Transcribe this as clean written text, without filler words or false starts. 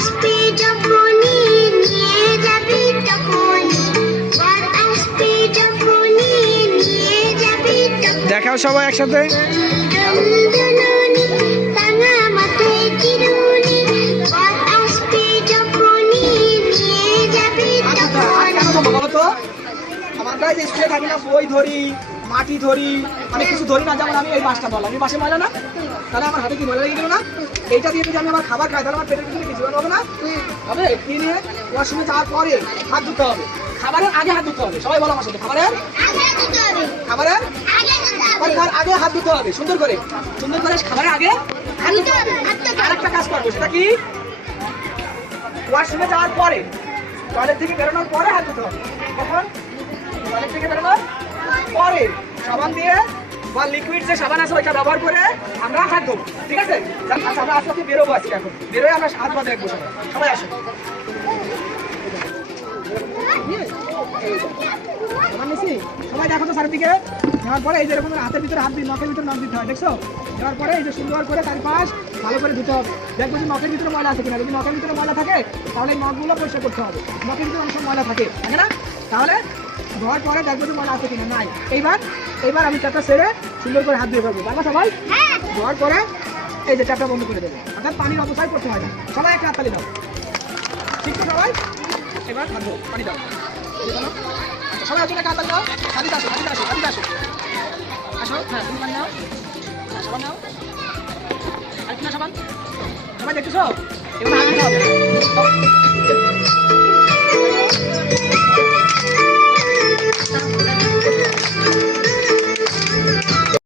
আসবে যখনই নিয়ে যাবি তখনই, বর আসবে যখনই নিয়ে যাবি তখনই। দেখাও সবাই একসাথে। দুলুনি রাঙা মাথায় চিরুনি, বর আসবে যখনই নিয়ে যাবি তখনই। বলো তো, আমার কাছে স্কুলে থাকি না, বই ধরি, মাটি ধরি, অনেক কিছু ধরি না। যেমন আমি এই বাসটা বললাম, আমি বাসে ময়লা না, তাহলে আমার হাতে কি ময়লা লেগে গেল না? এইটা দিয়ে যদি আমি আমার খাবার খাই তাহলে আমার পেটের ভিতরে কিছু হবে না? হবে। কি নিয়ে ওয়াশরুমে যাওয়ার পরে হাত ধুতে হবে, খাবারের আগে হাত ধুতে হবে। সবাই বলো আমার সাথে, খাবারের খাবারের আগে হাত ধুতে হবে। সুন্দর করে খাবারের আগে হাত ধুতে হবে। আর একটা কাজ করবো, সেটা কি? ওয়াশরুমে যাওয়ার পরে, টয়লেট থেকে বেরোনোর পরে হাত ধুতে হবে। কখন? টয়লেট থেকে বেরোনোর পরে সাবান দিয়ে বা লিকুইড যে সাবান আছে ওইটা ব্যবহার করে আমরা হাত ধোবো, ঠিক আছে? আচ্ছা, আমরা আজকে বেরোবো, আজকে এখন বেরোয় আমরা হাত পা দেখবো। সবাই আসো। সবাই দেখো তো স্যারের দিকে। যাওয়ার পরে এই যে এরকম হাতের ভিতরে হাত দিয়ে নখের ভিতরে নখ দিতে হয়, দেখছো? যাওয়ার পরে এই যে সুন্দর করে চারিপাশ ভালো করে ধুতে হবে। দেখবো যে নখের ভিতরে ময়লা আছে কিনা। যদি নখের ভিতরে ময়লা থাকে তাহলে এই নখগুলো পরিষ্কার করতে হবে। নখের ভিতরে অনেক সময় ময়লা থাকে না? তাহলে ধোয়ার পরে দেখবো যে ময়লা আছে কিনা। নাই। এইবার আমি ট্যাপটা ছেড়ে সুন্দর করে হাত দিয়ে ফেলবো। পারবা সবাই? ধোয়ার পরে এই যে ট্যাপটা বন্ধ করে দেবে, অর্থাৎ পানির অপচয় করতে হয় না। সবাই একটা হাততালি দাও, ঠিক তো সবাই? এবার হাত ধো, পানি দাও। সবাই আসলে একটা হাততালি দাও। হাতিতে আসো। আসো, হ্যাঁ, তুমি পানি নাও, সাবান নাও। আর কি না সাবান? সবাই দেখতেছো? এবার হাত দিতে হবে।